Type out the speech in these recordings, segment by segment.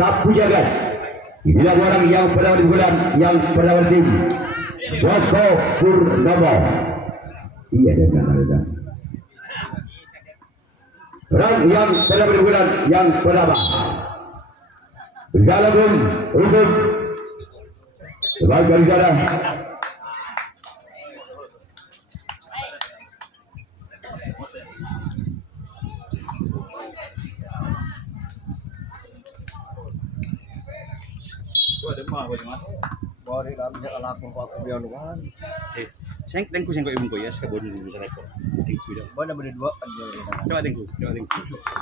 sapu jagat. Inilah orang yang pada bulan yang pada tim Joko Purnomo. Iya dan orang yang pada bulan yang pertama berjalan untuk sebagai negara. Bori dalam jalan aku biar luan. Tengku ibung ko ya sa bodon dulu sa record. Tengku daw. Mana berdua aja. Coba tengku.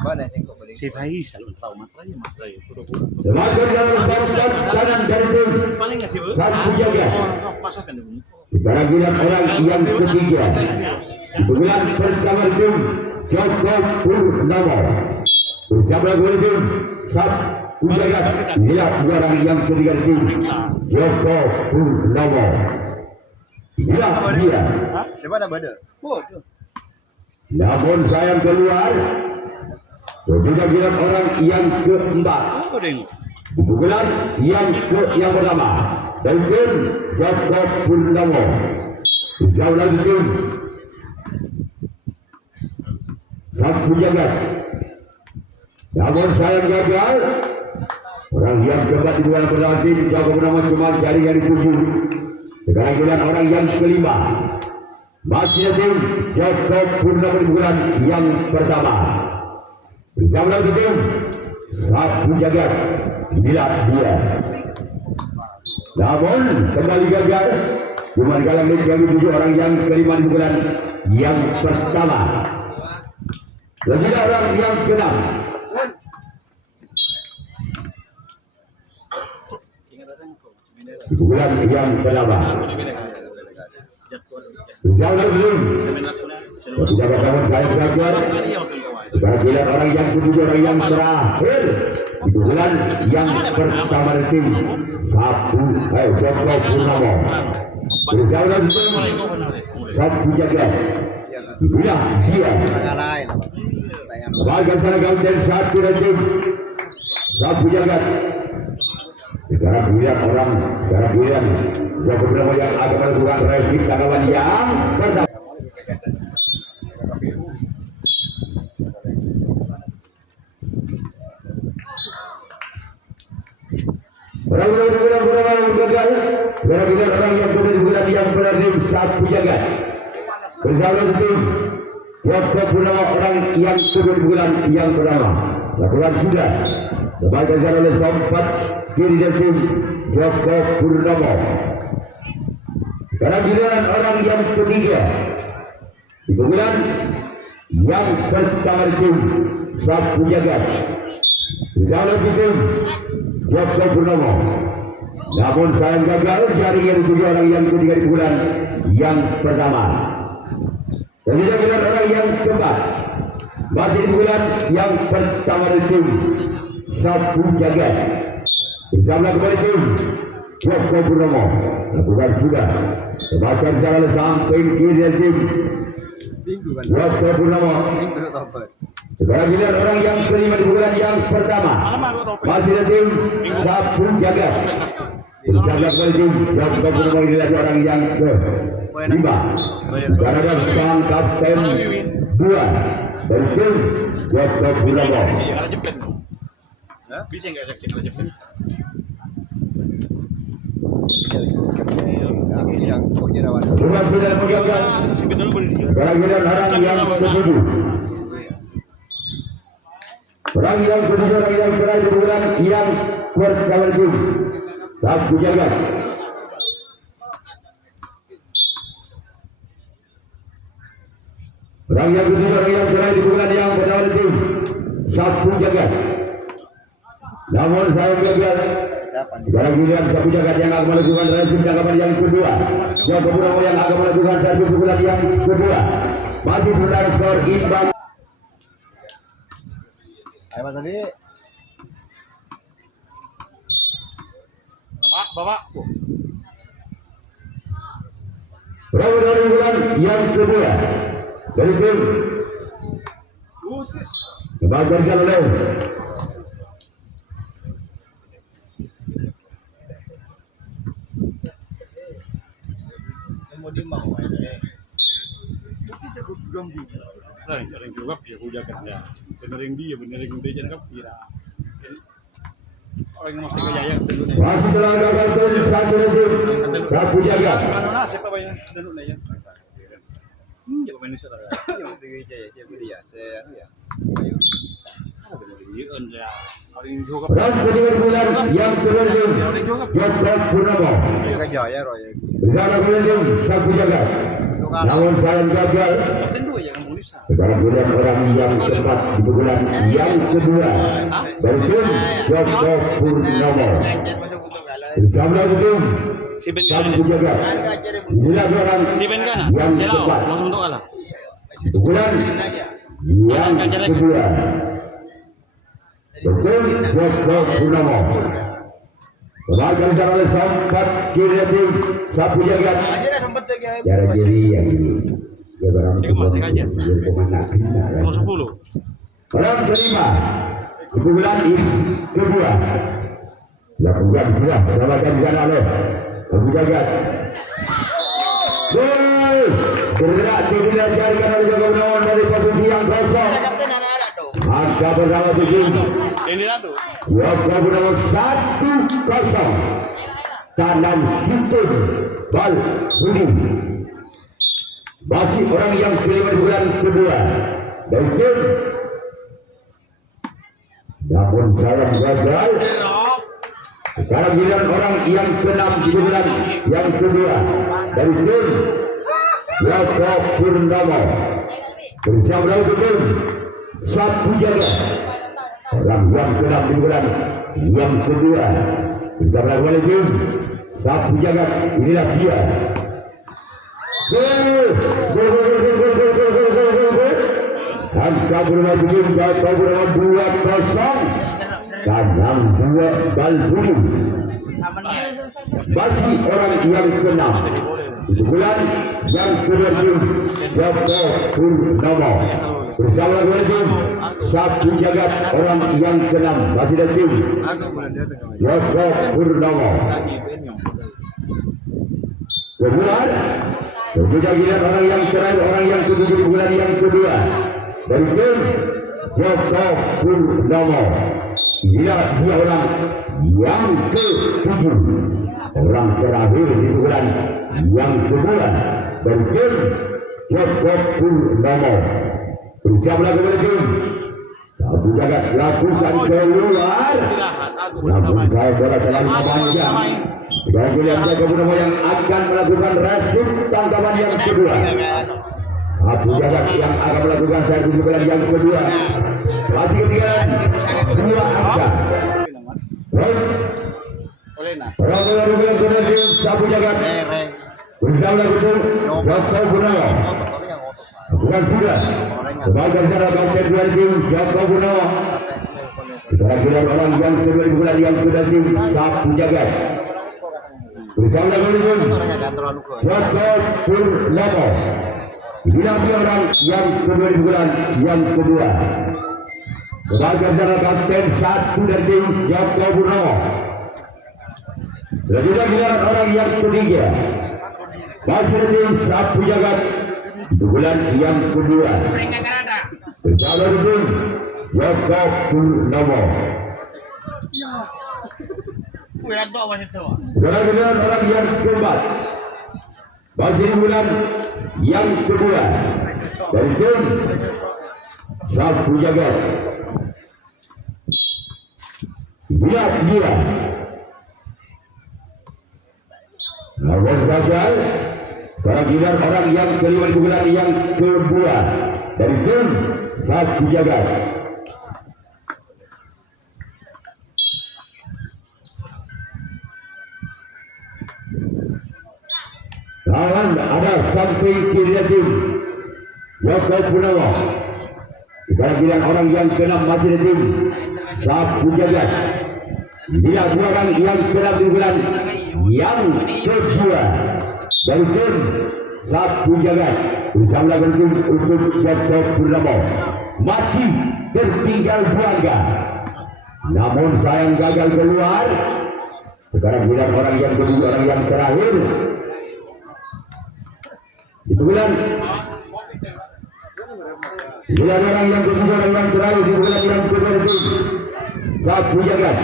Mana tengok balik. Si Faiz alun tao matray. Puro-puro. Sebagai jalan kanan dari tim Paling nggak sih, Bu? sapu jagat. Pasok kan dulu. Sekarang orang yang ketiga bulan pertama tim Joko Purnomo bersama tim sapu jagat. Lihat orang yang ketiga tim Joko Purnomo. Lihat dia. Coba ada beda. Bodoh. Namun sayang keluar. Sudah bilang orang yang keempat. Oh, deng. Bulan yang pertama dan tim Joko Purnomo. Jauh lagi tim sapu jagat. Namun sayang gagal. Orang yang keempat di bulan pertama tim Joko Purnomo cuma jari-jari 7. Sekarang bilang orang yang kelima masih tim Joko Purnomo di bulan yang pertama. Bersama lagi tim sapu jagat. Inilah dia. Namun kembali gagal. Cuma dalam lagi 7 orang yang kelima di bulan yang pertama. Lagi orang yang keenam. Di bulan yang pertama. Jauh lagi belum. Tidak kawan saya gagal. Sekarang bilang orang yang ketujuh orang yang terakhir di bulan yang pertama tim sapu Joko Purnomo. Berjauh lagi sapu jagat. Inilah dia. Sebagai seragam dan satu dan tim sapu jagat. Sekarang bilang Joko Purnomo yang akan melakukan racing tanggapan yang pertama. Orang yang kemudian bulan yang berada sapu jagat. Bersama tim Joko Purnomo orang yang kemudian bulan yang pertama. Laporan sudah. Sebagai oleh sempat kiri dan tim Joko Purnomo. Sekarang giliran orang yang ketiga. Di bulan yang pertama tim sapu jagat. Bersama tim Joko Purnomo. Namun sayang gagal dari yang 7 orang yang ketiga di bulan yang pertama. Dan tidak orang yang keempat masih di bulan yang pertama di tim sapu jagat. Bersama kembali tim Joko Purnomo. Lakukan sudah. Sebagian jalan sampai kiri dan tim Joko Purnomo. Sekarang giliran orang yang kelima di bulan yang pertama masih ada tim sapu jagat. Bersama kembali tim Joko Purnomo. Inilah orang yang kelima. Sekarang ada sang kapten 2 dari tim Joko Purnomo. Bisa nggak cek jepit? Bukan sudah menjaga. Sekarang giliran orang yang ketujuh. Orang yang ketujuh orang yang berada di bulan yang pertama tim sapu jagat. Orang yang ketujuh orang yang berada di bulan yang pertama tim sapu jagat. Namun saya gagal. Sekarang giliran sapu jagat yang akan melakukan racing tanggapan yang kedua. Joko Purnomo yang akan melakukan satu pukulan yang kedua. Masih sedang skor imbang. Ayo Mas Adi. Bapak. Berapa dari bulan yang kedua dari tim sebagian jalan Sering juga ya udah kerja. Benerin dia jangan kira. Orang yang mesti kerja ya dulu nih. Masih telah gagal satu lebih. Satu jaga. Mana nasib apa yang dulu nih ya. Ya pemain Indonesia lah. Dia mesti kerja ya, dia beli ya. Saya ya. Orang juga. Dan kedua bulan yang terjun. Joko Purnomo. Kerja ya Roy. Bersama Gulendung satu jaga. Namun sayang gagal. Tentu ya kamu bisa. Sekarang bulan orang yang tepat di bulan yang kedua. Terjun Joko Purnomo. Bersama Gulendung Si Ben satu jaga. Inilah orang Si Ben kan? yang Jelau, tepat langsung untuk kalah. di bulan yang kedua. Terjun Joko Purnomo. Sebagai cara sempat kiri tim sapu jagat. Aja dah sempat ya. Cara kiri yang ini. Ya barang Cek mati aja. pemenang. Nomor 10. Orang kelima. Kebulan kedua. Lakukan sudah selamatkan di sana oleh sapu jagat. Gol. Gerak dilancarkan oleh Joko Purnomo dari posisi yang kosong. Kapten anak-anak tuh. Angka pertama tujuh. Ini satu. Joko Purnomo 1-0. Kanan Hitun Bal Budi. Masih orang yang kelima di bulan kedua. Dan tim. Namun sayang gagal. Sekarang giliran orang yang keenam di bulan yang kedua. Dari tim. Joko Purnomo. Bersama dengan tim. Sapu jaga. Orang yang keenam di bulan yang kedua. Bersama dengan tim. Sapu jagat, inilah dia. Angka bermaju Joko Purnomo 2-0. Kanan 2 Bal Budi. Masih orang yang keenam di bulan yang kedua tim Joko Purnomo. Bersama dengan tim Sapu jagat orang yang keenam masih ada tim Aku boleh datang sama Joko Purnomo. Kemudian kemudian giliran orang yang terakhir, orang yang ketujuh di bulan yang kedua dari tim Joko Purnomo. Inilah dia orang yang ketujuh, orang terakhir di bulan yang kedua dari tim Joko Purnomo. Bersama kepada tim Sapu jagat lakukan keluar. Namun saya bola terlalu panjang. Dan William Joko Purnomo yang akan melakukan resip tangkapan yang kedua. Sapu jagat yang akan melakukan servis bulan yang kedua. Masih ketinggalan 2 angka. Orang yang kedua tim Sapu jagat. Bersama betul Joko Purnomo. Bukan sudah. Sebagai cara kapten dua tim Joko Purnomo. Sebagai orang yang kedua di bulan yang kedua tim Sapu jagat. Bersama dengan Joko Purnomo. Inilah dia orang yang kedua di bulan yang kedua. Sebagai cara kapten satu dari tim Joko Purnomo. Selanjutnya orang yang ketiga. Masih tim Sapu jagat di bulan yang kedua. Bersama dengan Joko Purnomo. Dengan orang yang keempat. Masih di bulan yang kedua. Dari tim Sapu jagat. Lihat dia. Namun gagal. Kehadiran orang yang kelima di bulan yang kedua dari tim Sapu jagat. Kawan ada sampai kiri tim Joko Purnomo. Kehadiran orang yang keenam masih di tim Sapu jagat. Dia dua orang yang keenam di bulan yang kedua dari tim Sapu jagat. Bersama dengan tim untuk Joko Purnomo masih tertinggal 2 angka. Namun sayang gagal keluar. Sekarang bilang orang yang kedua, orang yang terakhir di bulan orang yang kedua dan yang terakhir di bulan yang ke-2 Sapu Jagat.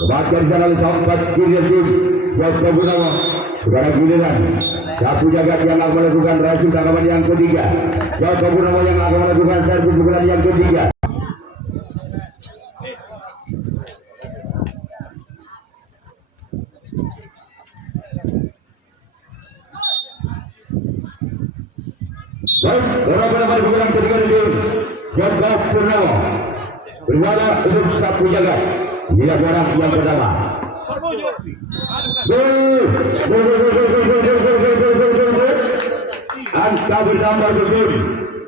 Kebakar jalan sampai kiri tim Joko Gunawan. Sekarang giliran Sapu Jagat yang akan melakukan rasul tanggapan yang ketiga. Joko Gunawan yang akan melakukan servis bulan yang ketiga. Baik, orang-orang bulan ketiga ini Joko Gunawan berwala untuk Sapu Jagat. Inilah jarak yang pertama. Angka bertambah betul.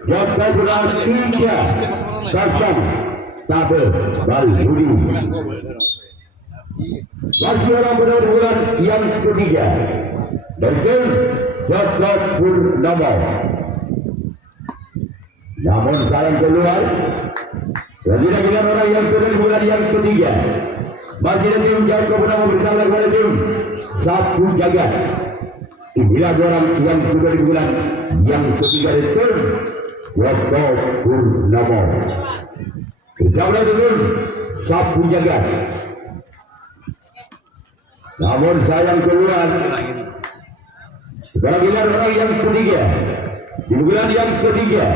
Joko Gunawan 3-0. Tabel Balbudi. Masih orang bulan yang ketiga. Dan Joko Purnomo. Namun sayang keluar. Selanjutnya orang yang kedua bulan yang ketiga. Masih ada tim Joko Purnomo bersama dengan tim Sapu Jagat. Inilah orang yang kedua di bulan yang ketiga itu Joko Purnomo bersama dengan Sapu Jagat. Namun sayang keluar. Sekarang inilah orang yang ketiga di bulan yang ketiga.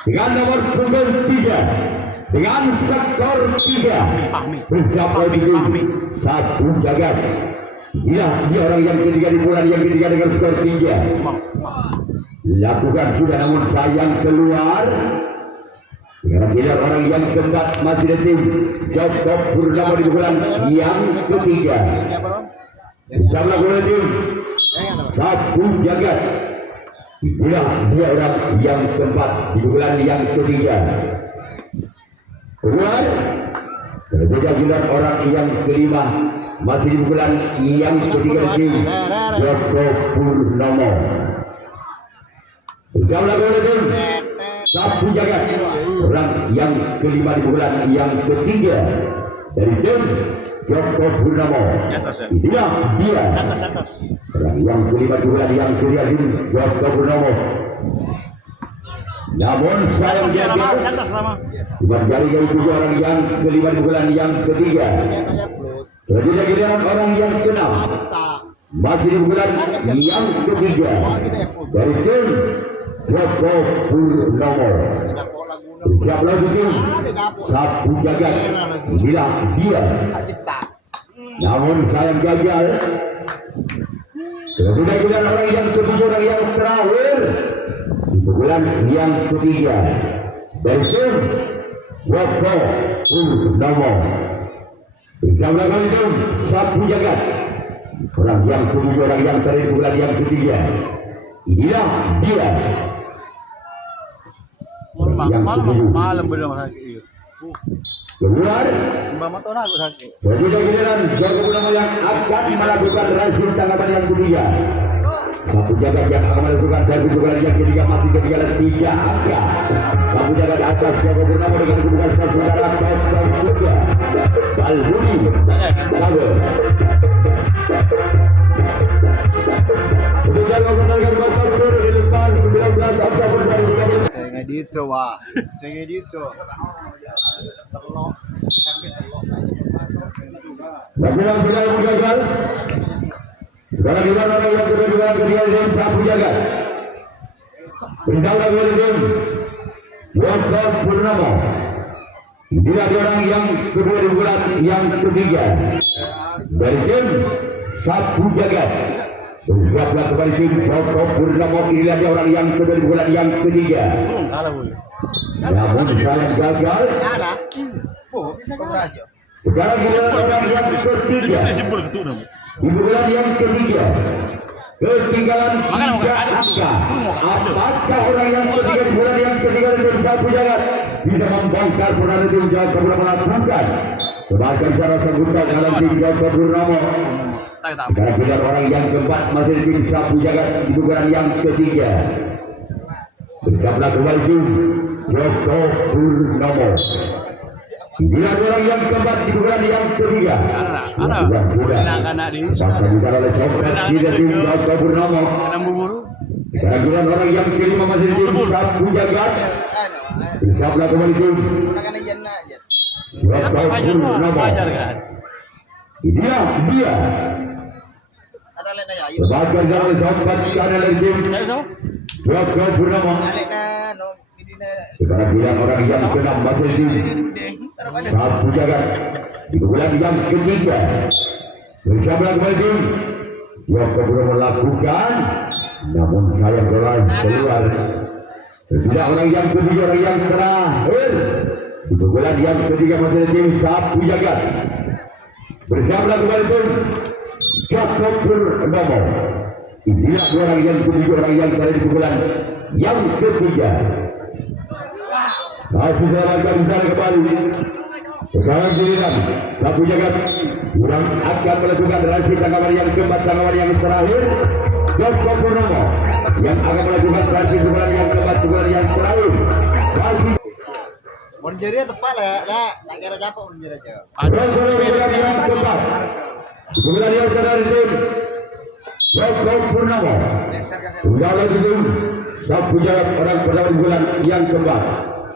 Dengan nomor punggung 3 dengan skor 3 bersama dengan Sapu Jagat. Inilah dia orang yang ketiga di bulan yang ketiga dengan skor 3. Lakukan sudah namun sayang keluar. Sekarang dia orang yang keempat masih di tim Joko Purnomo di bulan yang ketiga. Bersama dengan tim Sapu Jagat. Inilah dia orang yang keempat di bulan yang ketiga. Keluar. Selanjutnya giliran orang yang kelima masih di bulan yang ketiga di Joko Purnomo. Bersama dengan Sapu Jagat. Orang yang kelima di bulan yang ketiga dari tim Joko Purnomo. Inilah dia orang yang kelima di bulan yang ketiga di Joko Purnomo. Namun sayang dia cuma jari itu orang yang kelima di bulan yang ketiga. Selanjutnya giliran orang yang keenam masih di bulan yang ketiga dari tim Joko Purnomo. Siap lagi tim Sapu Jagat. Inilah dia. Namun sayang gagal. Selanjutnya giliran orang yang ketujuh, orang yang terakhir di bulan yang ketiga dari tim Joko Purnomo. Bersama dengan itu Sapu Jagat. Orang yang ketujuh, orang yang terakhir di bulan yang ketiga. Inilah dia. Yang ketujuh. Malam belum sakit. Keluar. Mbak aku sakit. Selanjutnya giliran Joko Purnomo yang akan melakukan rasul tanggapan yang ketiga. Sapu Jagat yang akan melakukan servis bulan yang ketiga masih ketinggalan 3 angka. Sapu Jagat di atas Joko Purnomo dengan kedudukan saudara 0-3. Balbudi Tabel. Untuk Joko Purnomo dengan 0-1 di depan 19 angka berbalik. Saya ngedito, Wak. Saya ngedito. Telok. Sakit telok. Bagaimana sudah gagal? Sekarang kita orang yang kedua dengan Sapu Jagat. Bersama dengan Joko Purnomo. Inilah orang yang kedua di bulan yang ketiga dari tim Sapu Jagat. Bersiaplah kembali tim Joko Purnomo. Inilah dia orang yang kedua di bulan yang ketiga. Namun sayang gagal. Sekarang kita orang yang ketiga di bulan yang ketiga. Ketinggalan 3 angka. Apakah orang yang ketiga di bulan yang ketiga dari Sapu Jagat bisa membongkar pernah tim Joko Purnomo melakukan sebagai cara sebutan dalam tim Joko Purnomo. Sekarang kita orang yang keempat masih di tim Sapu Jagat di bulan yang ketiga. Bersiaplah kembali tim Joko Purnomo. Inilah orang yang keempat di pukulan yang ketiga. Ada. Anak-anak di Bahkan juga oleh Soprat tidak tim Joko Purnomo. Enam buburu. Sekarang giliran orang yang kelima masih di tim Sapu Jagat. Bersiaplah kembali tim Gunakan aja aja. Joko Purnomo. Wajar kan? Dia. Ada lain aja. Ayo. Bahkan juga oleh Soprat karena dari tim Ayo so. Joko Purnomo. Alik na no. Ini na. Sekarang giliran orang yang keenam masih di tim Taruh mana? Sapu Jagat. Di bulan yang ketiga. Bersiaplah kembali tim Joko Purnomo melakukan, namun saya keluar. Tidak orang yang ketiga, orang yang terakhir. Di bulan yang ketiga masih tim Sapu Jagat. Bersiaplah kembali tim Joko Purnomo. Inilah orang yang ketiga, orang yang terakhir di bulan yang ketiga. Masih saya besar kembali. Sekarang giliran Sapu Jagat kurang akan melakukan rasi tanggapan yang keempat, tanggapan yang terakhir. Joko Purnomo yang akan melakukan rasi tanggapan yang keempat, tanggapan yang terakhir. Masih Monjeri tepat lah. Lah, tak kira capek monjeri aja. tanggapan yang keempat, tanggapan yang terakhir. Joko Purnomo sudah lagi tim Sapu Jagat orang pertama bulan yang keempat.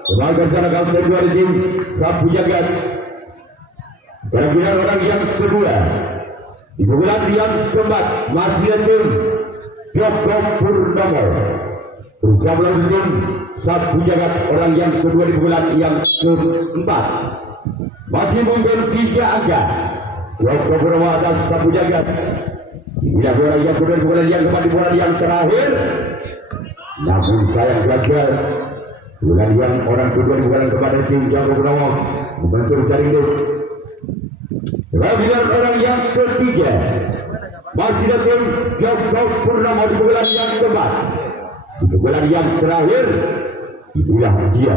Sebagai cara kalender dua tim Sapu Jagat. Kira-kira orang yang kedua di bulan yang keempat masih tim Joko Purnomo. Bersama tim Sapu Jagat orang yang kedua di bulan yang keempat masih mundur 3 angka. Joko Purnomo atas Sapu Jagat. Bila orang yang kedua di bulan yang keempat di bulan yang terakhir. Namun sayang belajar bulan yang orang kedua di bulan kepada tim Joko Purnomo membantu mencari hidup. Kemudian orang yang ketiga masih datang Joko Purnomo di bulan yang keempat. Di bulan yang terakhir itulah dia.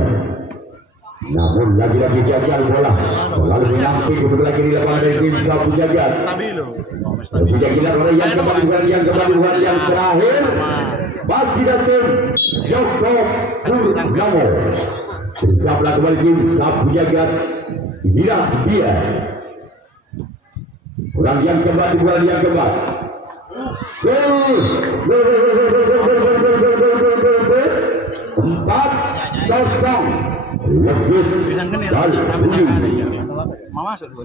Namun lagi-lagi gagal bola lalu menyamping ke sebelah kiri lapangan dari tim Sapu Jagat. Kemudian orang yang keempat di bulan yang keempat di bulan yang terakhir masih datang Joko Purnomo. Bersablah kembali tim Sapu Jagat. Inilah dia. Orang yang keempat di bulan yang keempat. Empat kosong. Lebih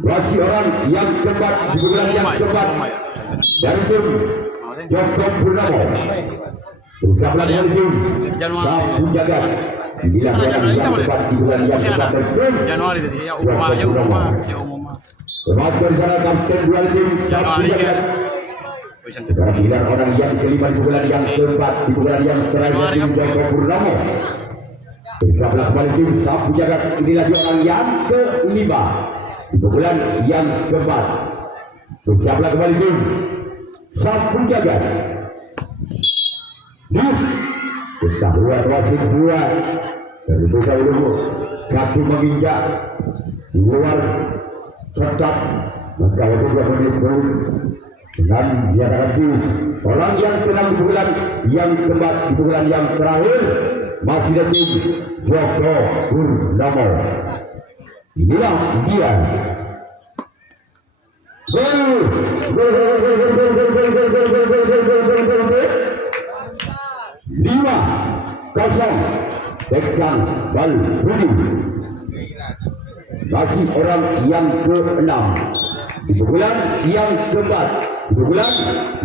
masih orang yang keempat di bulan yang keempat dari tim Joko Purnomo. Bersablah kembali tim Sapu Jagat. Inilah orang yang keempat di bulan yang keempat dari tim Joko Purnomo. Selamat bersama kapten dua tim Sapu Jagat. Kemudian orang yang kelima di bulan yang keempat di bulan yang terakhir tim Joko Purnomo. Bersablah kembali tim Sapu Jagat. Inilah orang yang kelima di bulan yang keempat. Bersablah kembali tim Sapu Jagat. Ketahuan wasit buat dari buka dulu kaki menginjak di luar serta maka wasit juga menit dengan diadakan bis. Orang yang keenam di bulan yang keempat di bulan yang terakhir masih ada tim Joko Purnomo. Inilah dia. Lima kosong Tekan Bal Budi. Masih orang yang keenam di bulan yang keempat di bulan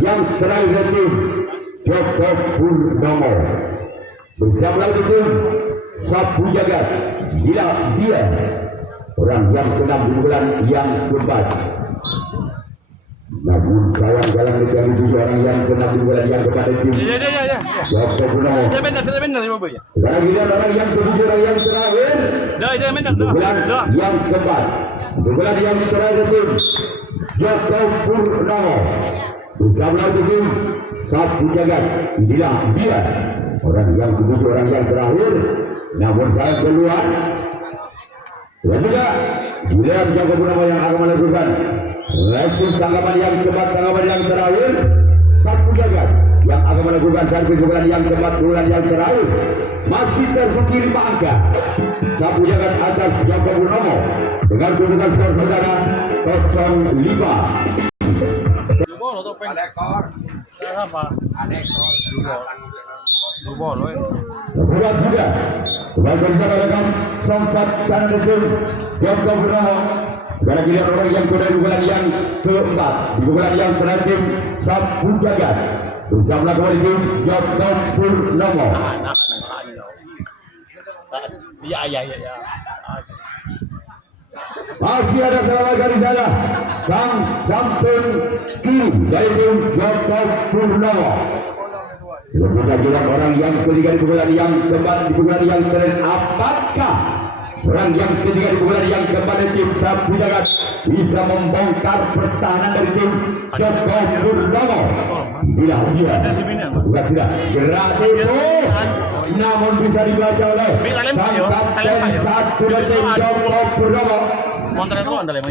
yang terakhir tim Joko Purnomo. Bersama lagi tim Sapu Jagat. Inilah dia orang yang keenam di bulan yang keempat. Namun sayang jalan negara itu orang yang keenam di bulan yang keempat tim Joko Purnomo. Sekarang giliran orang yang ketujuh, orang yang terakhir di bulan yang keempat di bulan yang terakhir tim Joko Purnomo. Bersama lagi tim Sapu Jagat. Inilah dia orang yang ketujuh, orang yang terakhir. Namun saya keluar. Dan juga giliran Joko Purnomo yang akan melakukan racing tanggapan yang keempat, tanggapan yang terakhir Sapu Jagat. yang akan melakukan servis bulan yang keempat bulan yang terakhir masih tersisa 5 angka. Sapu jagat atas Joko Purnomo dengan kedudukan skor saudara 0-5. Bulan sudah kembali bersama sempat kanan itu Joko Purnomo. Sekarang giliran orang yang kedua di bulan yang keempat di bulan yang terakhir Sapu jagat bersama kembali tim Joko Purnomo. Ya. Masih ada salah dari sana sang champion kiri dari tim Joko Purnomo. Kita orang yang ketiga di bulan yang keempat di bulan yang terakhir, apakah orang yang ketiga di bulan yang keempat di tim Sapu jagat bisa membongkar pertahanan dari tim Joko Purnomo? Tidak, bukan tidak. Gerak itu namun bisa dibaca oleh sang kapten satu dari tim Joko Purnomo.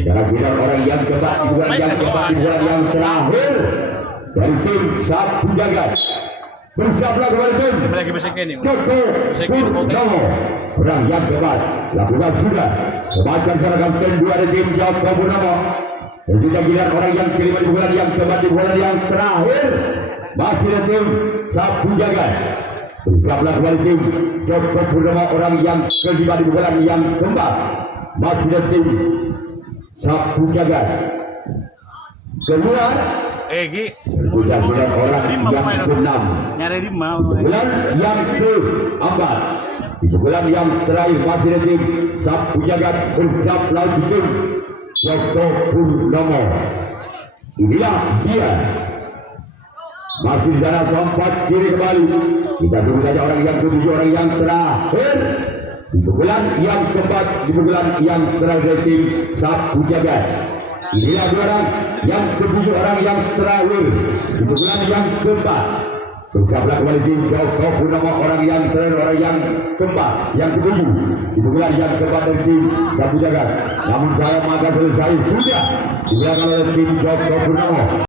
Kira-kira orang yang keempat di bulan yang keempat di bulan yang terakhir dari tim Sapu jagat. Bersablah kepada tim Joko Purnomo. Orang yang keempat lakukan sudah semacam seragam kedua dari tim Joko Purnomo. Dan juga giliran orang yang kelima di bulan yang keempat di bulan yang terakhir masih ada tim Sapu jagat. Bersablah kepada tim Joko Purnomo. Orang yang kelima di bulan yang keempat masih ada tim Sapu jagat. Keluar sudah bulan orang yang keenam Nyari 5. bulan yang keempat di bulan yang terakhir masih ada tim Sapu jagat bersablah tim Joko Purnomo. Inilah dia masih di sana sempat kiri kembali. Kita tunggu saja orang yang ketujuh, orang yang terakhir di bulan yang keempat di bulan yang terakhir tim Sapu jagat. Inilah orang yang ketujuh, orang yang terakhir di bulan yang keempat. Bersablah kembali tim Joko Purnomo. Orang yang terakhir, orang yang keempat, yang ketujuh di bulan yang keempat dari tim Sapu jagat. Namun saya maka selesai sudah dilakukan oleh tim Joko Purnomo.